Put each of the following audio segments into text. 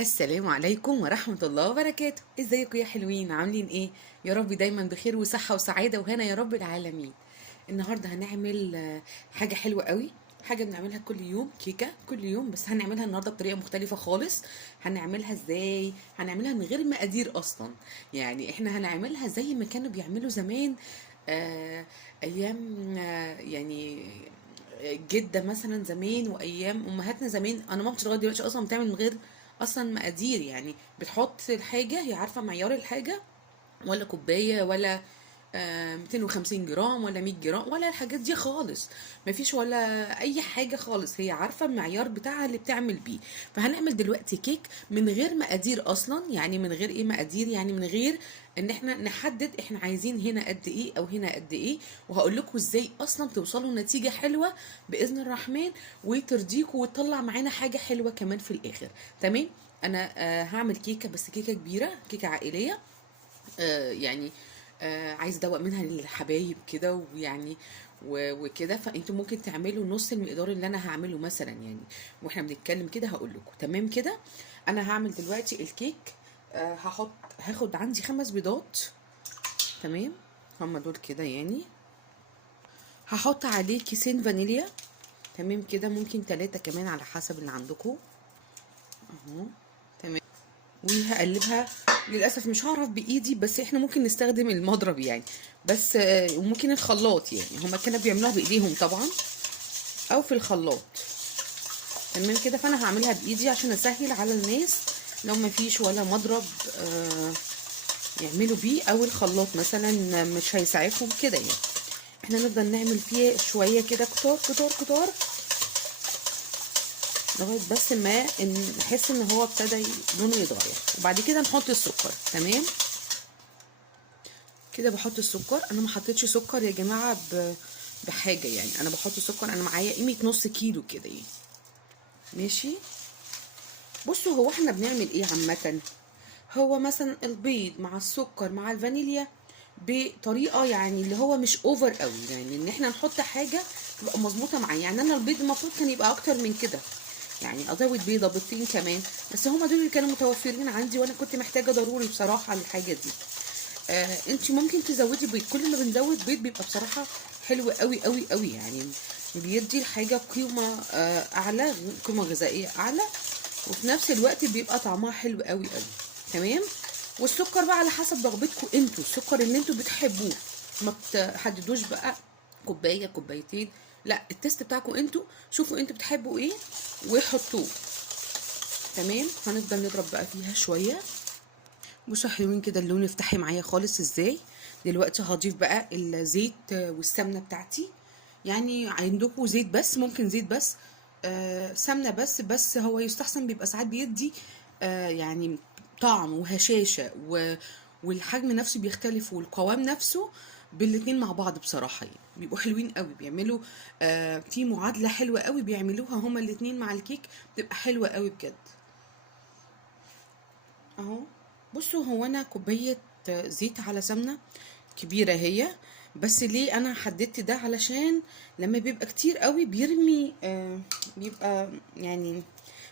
السلام عليكم ورحمة الله وبركاته. ازيكم يا حلوين؟ عاملين ايه؟ يا رب دايما بخير وصحة وسعادة وهنا يا رب العالمين. النهاردة هنعمل حاجة حلوة قوي، حاجة بنعملها كل يوم، كيكة كل يوم، بس هنعملها النهاردة بطريقة مختلفة خالص. هنعملها ازاي؟ هنعملها من غير مقادير اصلا. يعني احنا هنعملها زي ما كانوا بيعملوا زمان، ايام يعني جدة مثلا زمان، وايام امهاتنا زمان. انا مامتي لغايه دلوقتي اصلا بتعمل من غير اصلا مقادير، يعني بتحط الحاجه، هي عارفه معيار الحاجه، ولا كوبايه، ولا 250 جرام ولا 100 جرام ولا الحاجات دي خالص. مفيش ولا اي حاجه خالص، هي عارفه المعيار بتاعها اللي بتعمل بيه. فهنعمل دلوقتي كيك من غير مقادير اصلا. يعني من غير ايه مقادير؟ يعني من غير ان احنا نحدد احنا عايزين هنا قد ايه او هنا قد ايه. وهقول لكم ازاي اصلا توصلوا لنتيجه حلوه باذن الرحمن، وترضيكوا وتطلع معانا حاجه حلوه كمان في الاخر. تمام. انا هعمل كيكه، بس كيكه كبيره، كيكه عائليه. يعني عايز ادوق منها للحبايب كده، ويعني وكده. فانتوا ممكن تعملوا نص المقدار اللي انا هعمله مثلا يعني. واحنا بنتكلم كده هقول لكم تمام كده. انا هعمل دلوقتي الكيك. هاخد عندي 5 بيضات. تمام. هما دول كده يعني. هحط عليه كيسين فانيليا. تمام كده، ممكن 3 كمان على حسب اللي عندكم. اهو. تمام. وهقلبها. للاسف مش هعرف بايدي، بس احنا ممكن نستخدم المضرب يعني. بس وممكن الخلاط، يعني هما كانوا بيعملوها بايديهم طبعا، او في الخلاط. تمام كده. فانا هعملها بايدي عشان اسهل على الناس لو ما فيش ولا مضرب يعملوا بيه، او الخلاط مثلا مش هيسعفهم كده يعني. احنا نفضل نعمل فيه شويه كده، كتار كتار كتار، لغايه بس ما نحس ان هو ابتدى لونه يتغير. وبعد كده نحط السكر. تمام كده. بحط السكر. انا ما حطيتش سكر يا جماعه بحاجه يعني. انا بحط سكر، انا معايا قيمه نص كيلو كده يعني. ماشي. بصوا، هو احنا بنعمل ايه عامه؟ هو مثلا البيض مع السكر مع الفانيليا بطريقه يعني اللي هو مش اوفر قوي، يعني ان احنا نحط حاجه تبقى مظبوطه معايا. يعني انا البيض المفروض كان يبقى اكتر من كده، يعني ازود بيضه بيضتين كمان، بس هما دول اللي كانوا متوفرين عندي، وانا كنت محتاجه ضروري بصراحه الحاجه دي. انت ممكن تزودي بيض. كل ما بنزود بيض بيبقى بصراحه حلو قوي قوي قوي يعني. بيدي الحاجه قيمه اعلى، قيمه غذائيه اعلى، وفي نفس الوقت بيبقى طعمها حلو قوي قوي. تمام. والسكر بقى على حسب رغبتكم انتوا، السكر اللي انتوا بتحبوه. ما تحددوش بقى كوبايه كوبايتين، لا، التست بتاعكم انتوا. شوفوا انتوا بتحبوا ايه وحطوه. تمام. هنفضل نضرب بقى فيها شويه. بصوا حلوين كده، اللون افتحي معايا خالص ازاي. دلوقتي هضيف بقى الزيت والسمنه بتاعتي. يعني عندكم زيت بس ممكن زيت بس، سمنه بس هو يستحسن، بيبقى ساعات بيدي يعني طعم وهشاشه والحجم نفسه بيختلف، والقوام نفسه بالاتنين مع بعض بصراحه يعني بيبقوا حلوين قوي. بيعملوا في معادله حلوه قوي بيعملوها هما الاتنين مع الكيك، بتبقى حلوه قوي بجد. اهو. بصوا، هو انا كوبايه زيت على سمنه كبيره هي. بس ليه انا حددت ده؟ علشان لما بيبقى كتير قوي بيرمي بيبقى يعني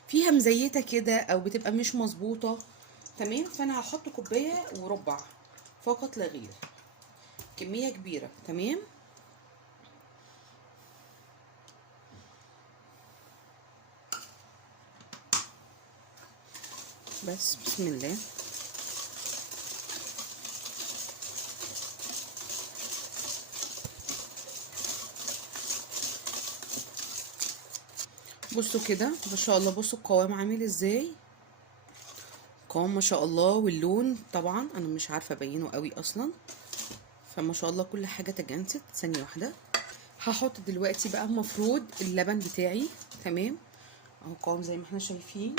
فيها مزيته كده، او بتبقى مش مظبوطه. تمام. فانا هحط كوبايه وربع فقط لا غير، كميه كبيره. تمام. بس بسم الله. بصوا كده ما شاء الله، بصوا القوام عامل ازاي. قوام ما شاء الله، واللون طبعا انا مش عارفه ابينه قوي اصلا. فما شاء الله كل حاجه تجانست. ثانيه واحده. هحط دلوقتي بقى المفروض اللبن بتاعي. تمام. اهو قوام زي ما احنا شايفين.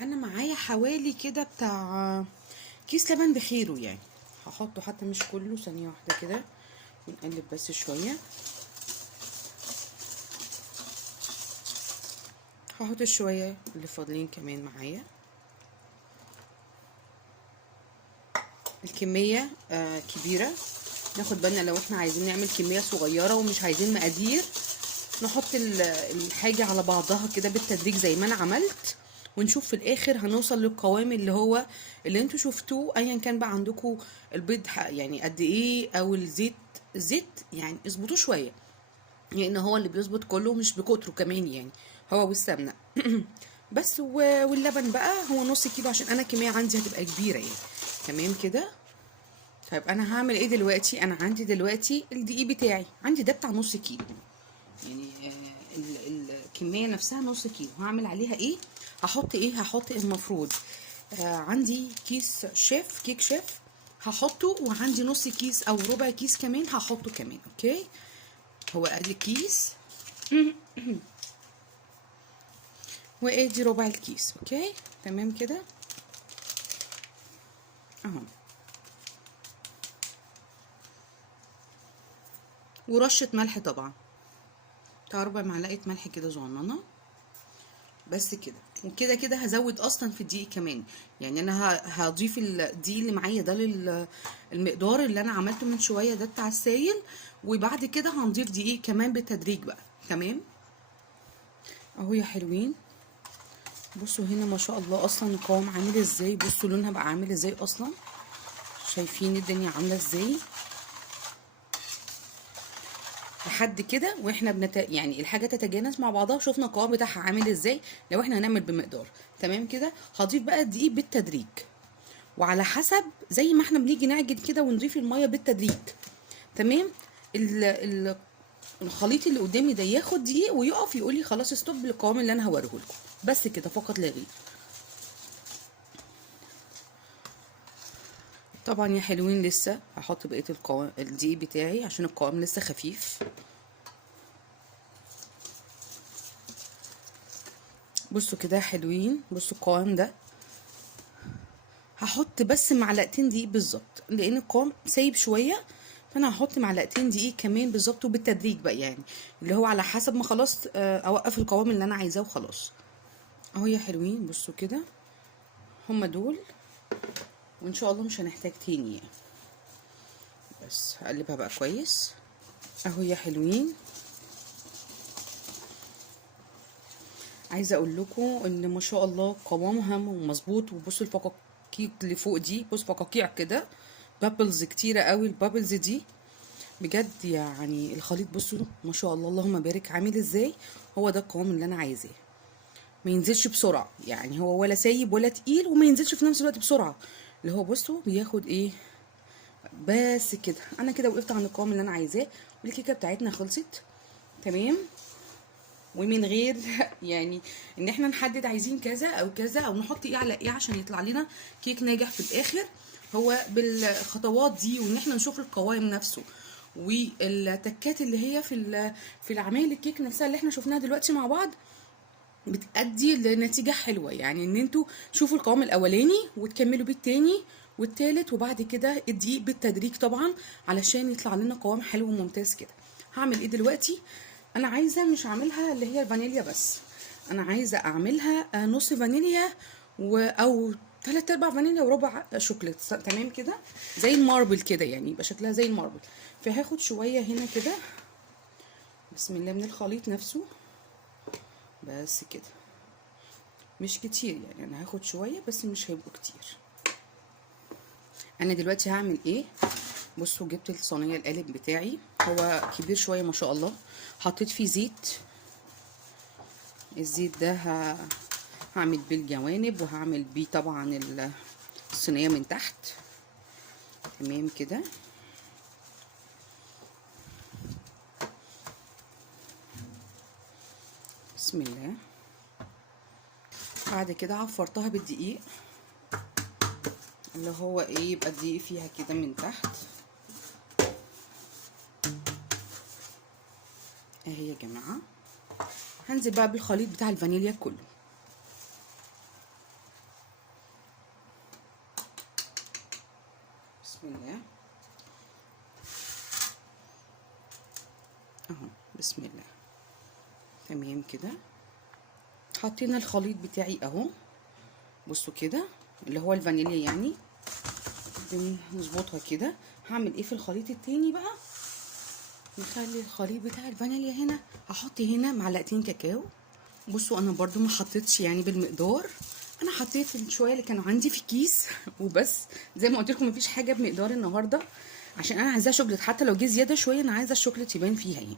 انا معايا حوالي كده بتاع كيس لبن بخيره يعني. هحطه حتى مش كله. ثانيه واحده كده ونقلب بس شويه. هحط شويه اللي فاضلين كمان معايا. الكميه كبيره، ناخد بالنا لو احنا عايزين نعمل كميه صغيره ومش عايزين مقادير. نحط الحاجة على بعضها كده بالتدريج زي ما انا عملت، ونشوف في الاخر هنوصل للقوام اللي هو اللي انتوا شفتوه، ايا كان بقى عندكم البيض يعني قد ايه او الزيت يعني اظبطوه شوية، لان هو اللي بيظبط كله مش بكتره كمان يعني، هو والسمنة. بس واللبن بقى هو نص كيلو عشان انا الكمية عندي هتبقى كبيرة يعني. تمام كده. طيب انا هعمل ايه دلوقتي؟ انا عندي دلوقتي الدقيق بتاعي، عندي ده بتاع نص كيلو يعني، الكميه نفسها نص كيلو. هعمل عليها ايه؟ هحط ايه؟ هحط المفروض عندي كيس شيف، كيك شيف هحطه، وعندي نص كيس او ربع كيس كمان هحطه كمان. اوكي، هو ادي كيس وادي ربع الكيس. اوكي تمام كده اهو، ورشه ملح طبعا، بتاع ربع معلقه ملح كده صغننه بس كده. وكده كده هزود اصلا في الدقيق كمان، يعني انا هضيف الدقيق اللي معايا ده للمقدار اللي انا عملته من شويه ده بتاع السايل، وبعد كده هنضيف دقيق كمان بالتدريج بقى. تمام اهو يا حلوين. بصوا هنا ما شاء الله اصلا القوام عامل ازاي، بصوا لونها بقى عامل ازاي اصلا، شايفين الدنيا عامله ازاي لحد كده. واحنا يعني الحاجه تتجانس مع بعضها، شفنا القوام بتاعها عامل ازاي لو احنا هنعمل بمقدار. تمام كده. هضيف بقى الدقيق بالتدريج، وعلى حسب زي ما احنا بنيجي نعجن كده ونضيف الميه بالتدريج. تمام. ال ال الخليط اللي قدامي ده ياخد دقيق ويقف يقول لي خلاص ستوب للقوام اللي انا هوريه لكم، بس كده فقط لا غير. طبعا يا حلوين لسه هحط بقيه القوام الدقيق بتاعي عشان القوام لسه خفيف. بصوا كده يا حلوين، بصوا القوام ده هحط بس معلقتين دقيق بالظبط، لان القوام سايب شويه، فانا هحط معلقتين دقيق كمان بالظبط وبالتدريج بقى يعني، اللي هو على حسب ما خلاص اوقف القوام اللي انا عايزاه وخلاص. اهو يا حلوين بصوا كده، هما دول، وان شاء الله مش هنحتاج تاني يعني. بس هقلبها بقى كويس. اهو يا حلوين، عايزه اقول لكم ان ما شاء الله قوامها مظبوط. وبصوا الفقاقيع اللي فوق دي، بص فقاقيع كده، بابلز كتيره قوي. البابلز دي بجد يعني الخليط بصوا ما شاء الله اللهم بارك عامل ازاي. هو ده القوام اللي انا عايزاه، ما ينزلش بسرعه يعني، هو ولا سايب ولا تقيل، وما ينزلش في نفس الوقت بسرعه، اللي هو بصوا بياخد ايه. بس كده انا كده وقفت عند القوام اللي انا عايزاه، والكيكه بتاعتنا خلصت. تمام. ومن غير يعني ان احنا نحدد عايزين كذا او كذا او نحط ايه على ايه عشان يطلع لنا كيك ناجح في الاخر، هو بالخطوات دي، وان احنا نشوف القوام نفسه والتكات اللي هي في العمايل الكيك نفسها اللي احنا شفناها دلوقتي مع بعض، بتأدي لنتيجة حلوة. يعني ان انتوا شوفوا القوام الاولاني وتكملوا بيه التاني والتالت، وبعد كده الدقيق بالتدريج طبعا علشان يطلع لنا قوام حلو وممتاز كده. هعمل ايه دلوقتي؟ انا عايزة مش هعملها اللي هي الفانيليا بس، انا عايزة اعملها نص فانيليا او 3/4 فانيليا وربع شوكليت. تمام كده، زي الماربل كده يعني، يبقى شكلها زي الماربل. فهاخد شوية هنا كده بسم الله من الخليط نفسه، بس كده مش كتير يعني، انا هاخد شويه بس مش هيبقوا كتير. انا دلوقتي هعمل ايه؟ بصوا جبت الصينيه القالب بتاعي، هو كبير شويه ما شاء الله، حطيت فيه زيت. الزيت ده هعمل بيه الجوانب، وهعمل بيه طبعا الصينيه من تحت. تمام كده. بسم الله. بعد كده عفرتها بالدقيق، اللي هو ايه، يبقى الدقيق فيها كده من تحت اهي يا جماعه. هنزل بقى بالخليط بتاع الفانيليا كله. بسم الله اهو، بسم الله. تمام كده، حطينا الخليط بتاعي اهو، بصوا كده اللي هو الفانيليا يعني، بنظبطها كده. هعمل ايه في الخليط التاني بقى؟ نخلي الخليط بتاع الفانيليا هنا. هحط هنا معلقتين كاكاو. بصوا انا برضو ما حطيتش يعني بالمقدار، انا حطيت الشويه اللي كانوا عندي في كيس وبس. زي ما قلت لكم مفيش حاجه بمقدار النهارده، عشان انا عايزاه شوكليت، حتى لو جه زياده شويه انا عايزه الشوكليت يبان فيها يعني.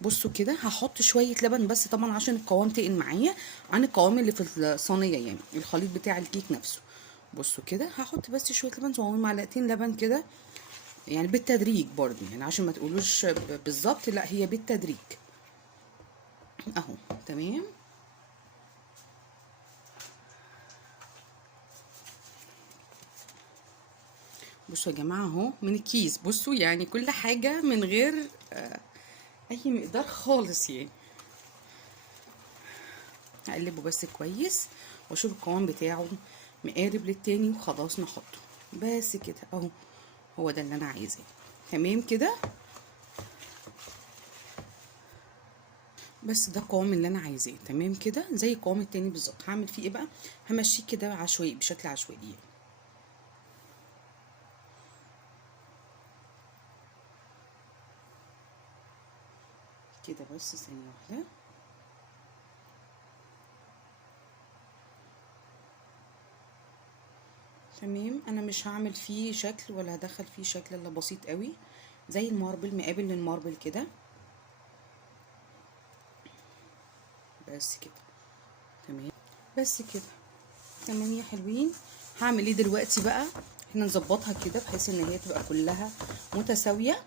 بصوا كده هحط شويه لبن بس طبعا عشان القوام تقل معايا عن القوام اللي في الصينيه، يعني الخليط بتاع الكيك نفسه. بصوا كده هحط بس شويه لبن صغيرين، معلقتين لبن كده، يعني بالتدريج برضو، يعني عشان ما تقولوش بالظبط، لا هي بالتدريج اهو. تمام. بصوا يا جماعه اهو من الكيس، بصوا يعني كل حاجه من غير اي مقدار خالص يعني. هقلبه بس كويس واشوف القوام بتاعه مقارب للتاني وخلاص نحطه بس كده اهو. هو ده اللي انا عايزاه. تمام كده. بس ده القوام اللي انا عايزاه. تمام كده زي القوام التاني بالظبط. هعمل فيه ايه بقى؟ همشيه كده عشوائي، بشكل عشوائي يعني. كده بس ثانيه واحده. تمام. انا مش هعمل فيه شكل ولا هدخل فيه شكل الا بسيط قوي، زي الماربل، مقابل للماربل كده بس كده. تمام بس كده. تمام يا حلوين. هعمل ايه دلوقتي بقى؟ احنا نظبطها كده بحيث ان هي تبقى كلها متساويه،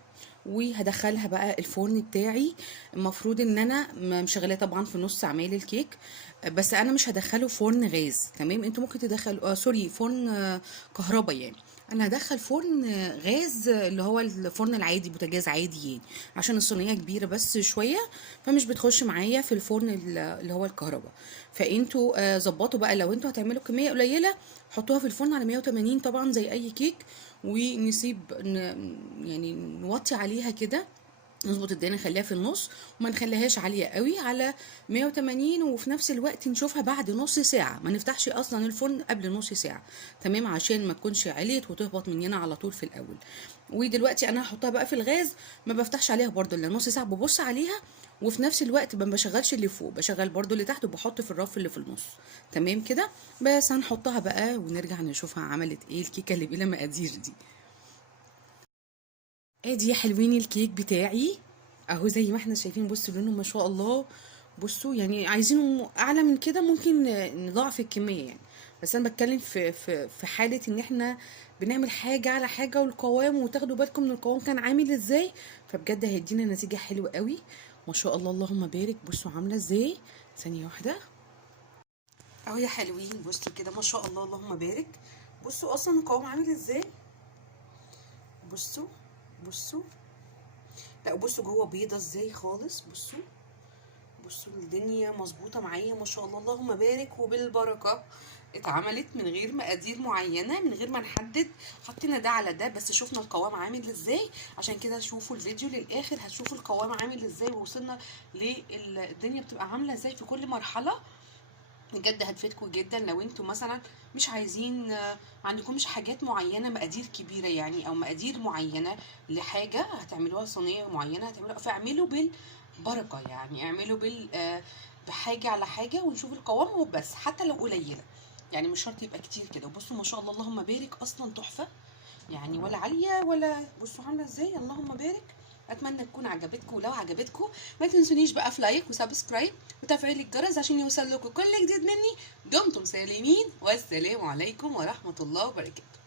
وهدخلها بقى الفرن بتاعي. المفروض ان انا مشغلاه طبعا في نص عمايل الكيك، بس انا مش هدخله فرن غاز. تمام. انتوا ممكن تدخلوا سوري فرن كهرباء يعني. انا هدخل فرن غاز، اللي هو الفرن العادي، بوتاجاز عادي يعني، عشان الصينيه كبيره بس شويه، فمش بتخش معايا في الفرن اللي هو الكهرباء. فانتوا ظبطوا بقى، لو انتوا هتعملوا كميه قليله حطوها في الفرن على 180 طبعا زي اي كيك، ونسيب يعني نوطي عليها كده، نظبط الدنيا نخليها في النص، وما نخليهاش عاليه قوي على 180. وفي نفس الوقت نشوفها بعد نص ساعه، ما نفتحش اصلا الفرن قبل نص ساعه. تمام، عشان ما تكونش عليت وتهبط مننا على طول في الاول. ودلوقتي انا هحطها بقى في الغاز، ما بفتحش عليها برده الا نص ساعه، ببص عليها، وفي نفس الوقت ما بشغلش اللي فوق، بشغل برده اللي تحت، وبحط في الرف اللي في النص. تمام كده. بس هنحطها بقى ونرجع نشوفها عملت ايه الكيكه اللي بلا مقادير دي. ادي يا حلوين الكيك بتاعي اهو زي ما احنا شايفين. بصوا لونه ما شاء الله. بصوا يعني عايزينه اعلى من كده ممكن نضاعف الكميه يعني، بس انا بتكلم في حاله ان احنا بنعمل حاجه على حاجه، والقوام، وتاخدوا بالكم من القوام كان عامل ازاي، فبجد هيدينا نتيجه حلوه قوي ما شاء الله. اللهم بارك. بصوا عامله ازاي. ثانيه واحده اهو يا حلوين. بصوا كده ما شاء الله اللهم بارك. بصوا اصلا القوام عامل ازاي. بصوا بصوا. لا بصوا جوه بيضه ازاي خالص. بصوا بصوا الدنيا مظبوطه معايا ما شاء الله اللهم بارك وبالبركه. اتعملت من غير مقادير معينه، من غير ما نحدد، حطينا ده على ده بس شفنا القوام عامل ازاي. عشان كده شوفوا الفيديو للاخر هتشوفوا القوام عامل ازاي، ووصلنا للدنيا بتبقى عامله ازاي في كل مرحله. بجد هتفيدكم جدا لو انتوا مثلا مش عايزين، ما عندكمش حاجات معينه، مقادير كبيره يعني، او مقادير معينه لحاجه هتعملوها صينيه معينه هتعملوها، فاعملوا بالبركه يعني، اعملوا بحاجه على حاجه ونشوف القوام وبس، حتى لو قليله يعني، مش شرط يبقى كتير كده. بصوا ما شاء الله اللهم بارك، اصلا تحفه يعني، ولا عاليه ولا. بصوا عامله ازاي اللهم بارك. اتمنى تكون عجبتكم، ولو عجبتكم ما تنسونيش بقى في لايك وسبسكرايب وتفعيل الجرس عشان يوصل لكم كل جديد مني. دمتم سالمين، والسلام عليكم ورحمه الله وبركاته.